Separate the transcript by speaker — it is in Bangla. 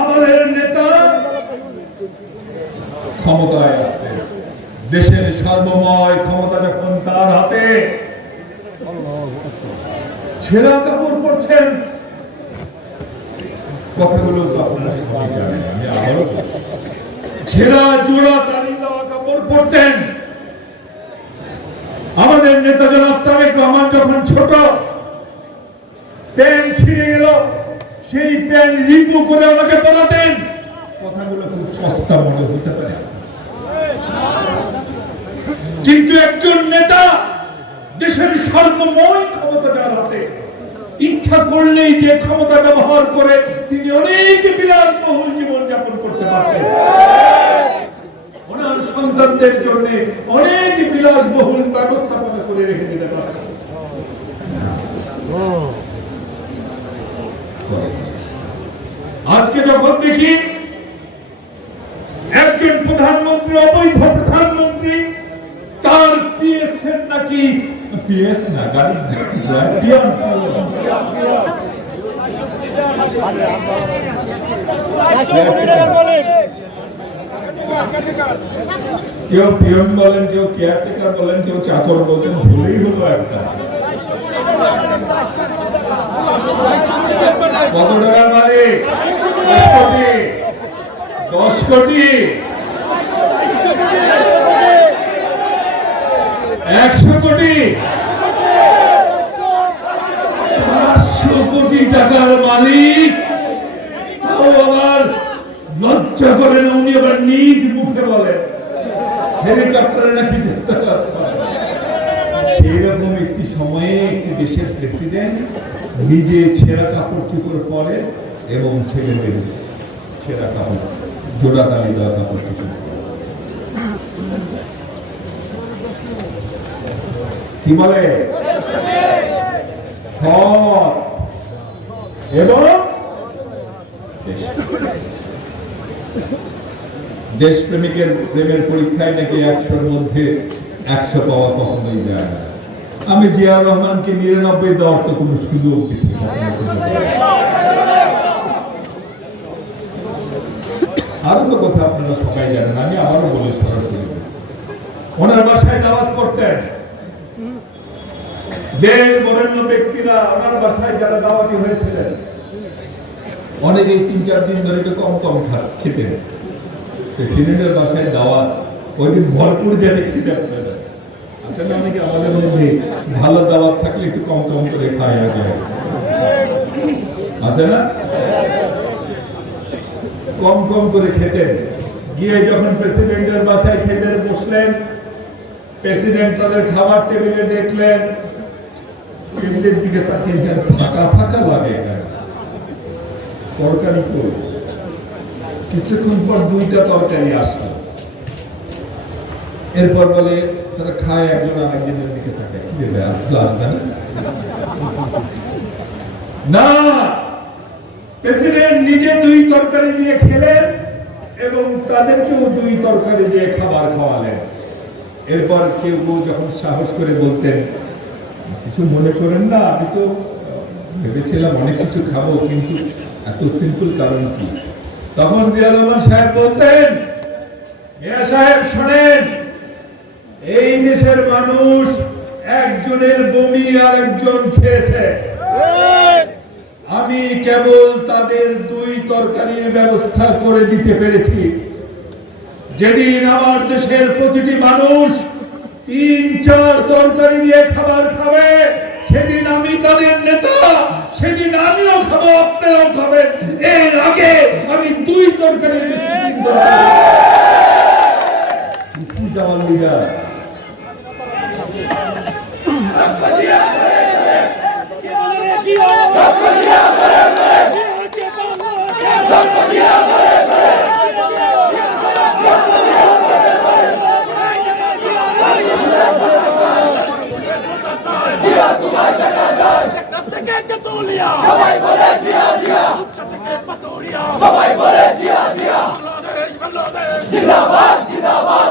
Speaker 1: আমাদের নেতা ক্ষমতায় আসবে দেশের সর্বময় ক্ষমতা যখন তার হাতে, ছেঁড়া কাপড় পরছেন। কথাগুলো তো আপনারা সবাই জানেন, আমি আবারও ছেঁড়া, জোড়া তালি দেওয়া কাপড় পরতেন। আমাদের নেতা জনাব তারেক রহমান যখন ছোট, প্যান্ট ছিঁড়ে গেল সেই প্যান্ট রিপু করে ওনাকে পড়াতেন। কথাগুলো খুব সস্তা মনে হতে পারে। কিন্তু একজন নেতা দেশের সর্বময় ক্ষমতা যার হাতে, ইচ্ছা করলেই যে ক্ষমতা ব্যবহার করে তিনি অনেক বিলাসবহুল জীবন যাপন করতে পারতেন। ওনার সন্তানদের জন্য অনেক বিলাসবহুল ব্যবস্থাপনা করে রেখে দিতে পারতেন। আজকে যখন দেখি একজন প্রধানমন্ত্রী, অবৈধ প্রধানমন্ত্রী, তার পিএস এর নাকি, পিএস না, গাড়ি কেউ পিয়ন বলেন, কেউ কেয়ারটেকার বলেন, কেউ চাকর বলতেন ভুলেই হলো একটা। কত টাকার মালিক? কোটি। দশ কোটি। একশো কোটি। পাঁচশো কোটি টাকার মালিক। তাও আবার লজ্জা করে উনি আবার নিজ মুখে বলেন। হেলিকপ্টারে নাকি যেতে সেইরকম একটি সময়ে একটি দেশের প্রেসিডেন্ট নিজে ছেঁড়া কাপড় চুপড় পরে এবং ছেলেদের ছেঁড়া কাপড়, জোড়া তালি দেওয়া কাপড় পরে। কি বলে? এবং দেশ- দেশপ্রেমিকের প্রেমের পরীক্ষায় নাকি একশোর মধ্যে একশো পাওয়া কখনোই যায় না। আমি জিয়া রহমানকে নিরানব্বই দেওয়ার তো কোনো সুযোগ দেখি আরও কথা আপনারা সবাই জানেন, আমি আবারও বলে সরাসরি বলি। ওনার বাসায় দাওয়াত করতেন। দেশ বরেণ্য ব্যক্তিরা ওনার বাসায় যারা দাওয়াতি হয়েছিলেন, অনেকেই তিন চার দিন ধরে একটু কম কম খা- খেতেন। বাসায় দাওয়াত ওই দিন ভরপুর যাতে খেতে আপনারা আসলে অনেকে আমাদের মধ্যে ভালো দাওয়াত থাকলে একটু কম কম করে খায়, আগে। আছে না? কম কম করে খেতেন। গিয়ে যখন প্রেসিডেন্টের বাসায় খেতে বসলেন, প্রেসিডেন্ট তাদের খাবার টেবিলে দেখলেন দিকে তাকিয়ে ফাঁকা ফাঁকা লাগে তরকারি কই? কিছুক্ষণ পর দুইটা তরকারি আসলো। এরপর বলে, তারা খায় একজন আরেকজনের দিকে থাকে না? না প্রেসিডেন্ট নিজে দুই তরকারি দিয়ে খেলেন এবং তাদেরকেও দুই তরকারি দিয়ে খাবার খাওয়ালেন। এরপর কেউ কেউ যখন সাহস করে বলতেন কিছু মনে করেন না, আমি তো ভেবেছিলাম অনেক কিছু খাব, কিন্তু এত সিম্পল কারণ কি? তখন জিয়া রহমান সাহেব বলতেন সাহেব, শোনেন, এই দেশের মানুষ একজনের বমি আর একজন খেয়েছে। আমি কেবল তাদের দুই তরকারির ব্যবস্থা করে দিতে পেরেছি। যেদিন আমার দেশের প্রতিটি মানুষ তিন, চার তরকারি দিয়ে খাবার খাবে, সেদিন আমি তাদের নেতা, সেদিন আমিও খাব আপনারাও খাবেন। এর আগে আমি দুই তরকারি লিডার
Speaker 2: সবাই বলে জিয়া জিয়া। সবাই বলে জিয়া জিন্দাবাদ জিন্দাবাদ।